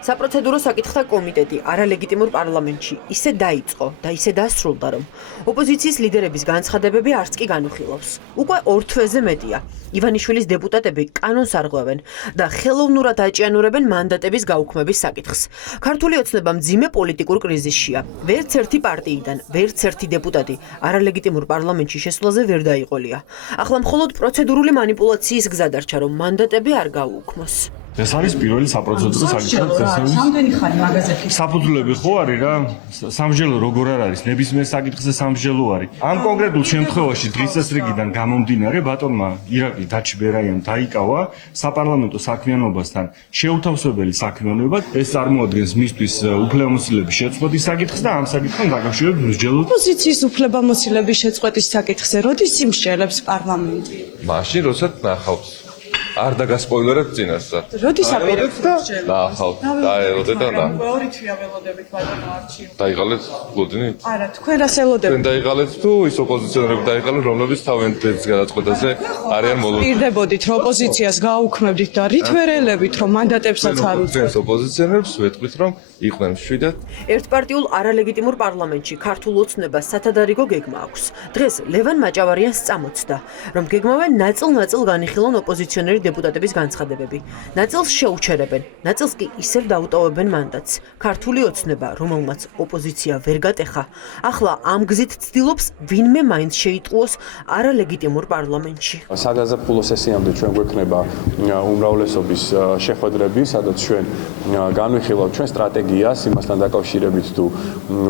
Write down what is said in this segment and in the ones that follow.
საპროცედურო საკითხთა კომიტეტი არალეგიტიმურ პარლამენტში ისე დაიწყო და ისე დასრულდა, რომ ოპოზიციის ლიდერების განცხადებები არც კი განუხილავს. უკვე 2 თვეზე მეტია. ივანიშვილის დეპუტატები კანონს არღვევენ და ხელოვნურად აჭიანურებენ მანდატების გაუქმების საკითხს. ქართული ოცნება მძიმე პოლიტიკურ კრიზისშია. ვერც ერთი პარტიიდან, ვერც ერთი დეპუტატი არალეგიტიმურ პარლამენტში შესვლაზე ვერ დაიყოლია. ახლა მხოლოდ პროცედურული манипуляციის გზა დარჩა, რომ მანდატები არ გაუქმოს. ეს არის პირველი საპროცედურო საკითხი. Რამდენი ხანი მაგაზეთი? საფუძვლები ხო არის რა? სამსჯელო როგორ არ არის? ნებისმიერ საკითხზე სამსჯელო არის. ამ კონკრეტულ შემთხვევაში დღის წესრიგიდან გამომდინარე ბატონმა ირაკლი დაჩიბერაიამ დაიკავა საპარლამენტო საქმიანობასთან შეუთავსებელი საქმიანობა. ეს წარმოადგენს მისთვის უფლებამოსილების შეწყვეტის საკითხს და ამ საკითხთან დაკავშირებით მსჯელობ. ოპოზიციის უფლებამოსილების შეწყვეტის საკითხზე როდის იმსჯელებს პარლამენტი? მაშინ როდესაც ნახავს არ დაგასპოილერებ წინასწარ. როდის აპირებს და ნახავ, დაელოდე და და. ორი თვია ველოდებით ბატონო არჩი. დაიღალეთ ლოდინი? არა, თქვენ რას ელოდებით? თქვენ დაიღალეთ თუ ის ოპოზიციონერები დაიღალეთ, რომლებიც თავიანთ ბედის გადაწყვეტაზე არიან მოლოდინი. პირდებოდით, რომ ოპოზიციას გაუქმებდით და რით ვერ ელებით, რომ მანდატებსაც არ უწევთ? თქვენ ოპოზიციონერებს ვეთქვით, რომ იყვნენ მშვიდად. ერთპარტიულ არალეგიტიმურ პარლამენტში ქართულ ოცნებას სათადარიგო გეგმა აქვს. დღეს ლევან მაჭავარიანს წამოწდა, რომ გეგმავენ ნაწილ-ნაწილ განიხილონ ოპოზიციონერი დეპუტატების განცხადებები. ნაწილს შეუჩერებენ, ნაწილს კი ისევ დაუტოვებენ მანდატს. ქართული ოცნება, რომელმაც ოპოზიცია ვერ გატეხა, ახლა ამ გზით ცდილობს ვინმე მაინც შეიტყუოს არალეგიტიმურ პარლამენტში. საგაზაფხულო სესიამდე ჩვენ გვექნება უმრავლესობის შეხვედრები, სადაც ჩვენ განვიხილავთ ჩვენ სტრატეგიას იმასთან დაკავშირებით თუ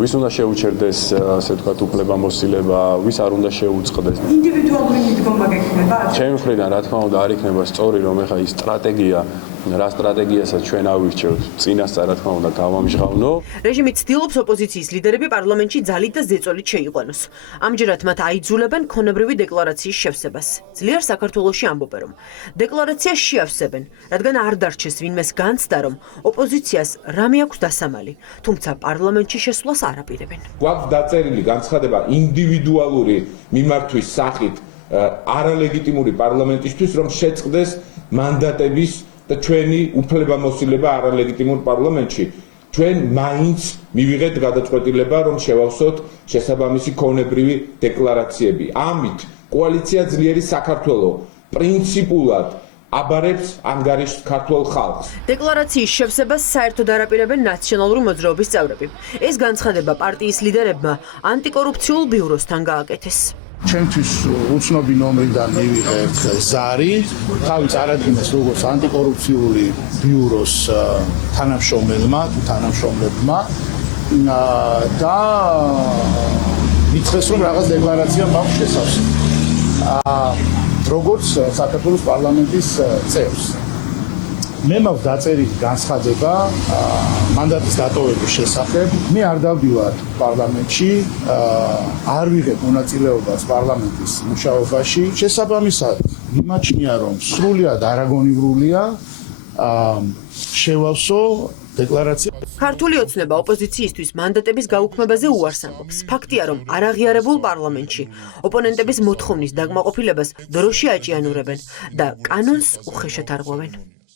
ვის უნდა შეუჩერდეს, ასე ვთქვათ, უფლებამოსილება, ვის არ უნდა შეუწყდეს. ინდივიდუალური მიდგომა გექნება? ჩემი მხრიდან რა თქმა უნდა არ იქნება სწორი, რომ ეხა ის სტრატეგია რა სტრატეგიასაც ჩვენ ავირჩევთ წინასწარ რა თქმა უნდა გავამჟღავნო. რეჟიმი ცდილობს ოპოზიციის ლიდერები პარლამენტში ძალით და ზეწოლით შეიყვანოს. ამჯერად მათ აიძულებენ ქონებრივი დეკლარაციის შევსებას. ძლიერ საქართველოში ამბობენ, რომ დეკლარაციას შეავსებენ, რადგან არ დარჩეს ვინმეს განცდა, რომ ოპოზიციას რამე აქვს დასამალი, თუმცა პარლამენტში შესვლას არ აპირებენ. გვაქვს დაწერილი განცხადება ინდივიდუალური მიმართვის სახით არალეგიტიმური პარლამენტისთვის, რომ შეწყდეს მანდატების და ჩვენი უფლებამოსილება არალეგიტიმურ პარლამენტში. ჩვენ მაინც მივიღეთ გადაწყვეტილება, რომ შევავსოთ შესაბამისი ქონებრივი დეკლარაციები. ამით კოალიცია ძლიერი საქართველო პრინციპულად აბარებს ანგარიშს ქართულ ხალხს. დეკლარაციის შევსებას საერთოდ არ აპირებენ ნაციონალური მოძრაობის წევრები. ეს განცხადება პარტიის ლიდერებმა ანტიკორუფციულ ბიუროსთან გააკეთეს. ჩვენთვის უცნობი ნომრიდან მივიღეთ ზარი, თავი წარადგინეს როგორც ანტიკორუფციული ბიუროს თანამშრომელმა თუ თანამშრომლებმა და მითხრეს, რომ რაღაც დეკლარაცია მაქვს შესავსება. როგორც საქართველოს პარლამენტის წევრს. მე მაქვს დაწერილი განცხადება მანდატის დატოვების შესახებ. მე არ დავდივარ პარლამენტში, არ ვიღებ მონაწილეობას პარლამენტის მუშაობაში. შესაბამისად, მიმაჩნია, რომ სრულიად არაგონივრულია შევავსო დეკლარაცია. ქართული ოცნება ოპოზიციისთვის მანდატების გაუქმებაზე უარს ამბობს. ფაქტია, რომ არაღიარებულ პარლამენტში ოპონენტების მოთხოვნის დაკმაყოფილებას დროში აჭიანურებენ და კანონს უხეშად არღვევენ.